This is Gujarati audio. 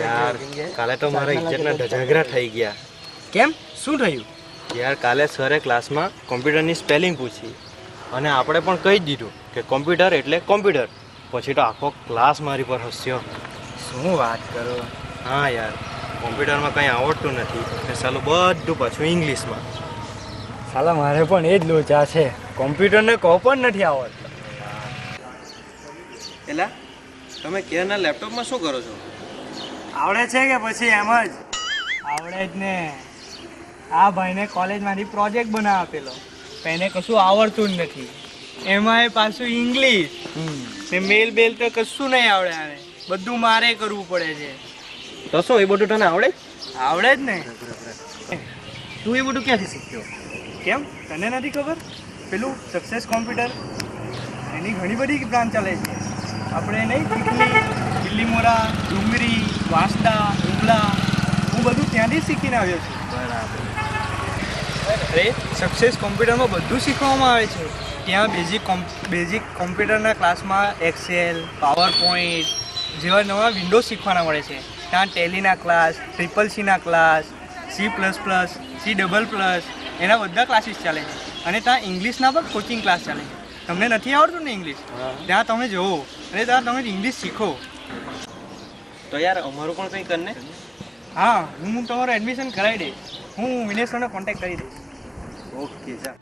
यार काले तो मारा इज्जतना धजागरा થઈ ગયા। કેમ શું થયું? यार काले સરે ક્લાસમાં કોમ્પ્યુટરની સ્પેલિંગ પૂછી અને આપણે પણ કહી દીધું કે કોમ્પ્યુટર એટલે કોમ્પ્યુટર। પછી તો આખો ક્લાસ મારી પર હસ્યો। શું વાત કરો? હા યાર કોમ્પ્યુટરમાં કંઈ આવડતું નથી ને સાલું બધું પાછું ઇંગ્લિશમાં। સાલા મારે પણ એ જ લોચા છે, કોમ્પ્યુટરને કહો પણ નથી આવડતું। એલા તમે કેરના લેપટોપમાં શું કરો છો? આવડે છે કે પછી એમ જ? આવડે જ ને। આ ભાઈને કોલેજમાંથી પ્રોજેક્ટ બનાવ આપેલો, એને કશું આવડતું જ નથી, એમાં પાછું ઇંગ્લિશ ને મેલ બેલ તો કશું નહીં આવડે, આને બધું મારે કરવું પડે છે। તો શું એ બધું તને આવડે? આવડે જ ને। તું એ બધું ક્યાંથી શીખ્યો? કેમ તને નથી ખબર? પેલું સક્સેસ કોમ્પ્યુટર, એની ઘણી બધી બ્રાન્ચ ચાલે છે। આપણે નહીં ચીખલી, બિલ્લીમોરા, ડુંગરી, વાંસદા, ઉગલા, હું બધું ત્યાંથી શીખીને આવ્યો છું। બરાબર। અરે સક્સેસ કોમ્પ્યુટરમાં બધું શીખવામાં આવે છે। ત્યાં બેઝિક કોમ્પ્યુટરના ક્લાસમાં એક્સેલ, પાવર પોઈન્ટ જેવા નવા વિન્ડોઝ શીખવાના મળે છે। ત્યાં ટેલીના ક્લાસ, CCCના ક્લાસ, C++, C++, એના બધા ક્લાસીસ ચાલે છે। અને ત્યાં ઇંગ્લિશના પણ કોચિંગ ક્લાસ ચાલે છે। તમને નથી આવડતું ને ઇંગ્લિશ? ત્યાં તમે જુઓ અને ત્યાં તમે ઇંગ્લિશ શીખો। તો યાર અમારું પણ કંઈ કરને। હા હું તમારું એડમિશન કરાવી દઈશ, હું વિનેશ સરનો કોન્ટેક્ટ કરી દઈશ। ઓકે ચાલ।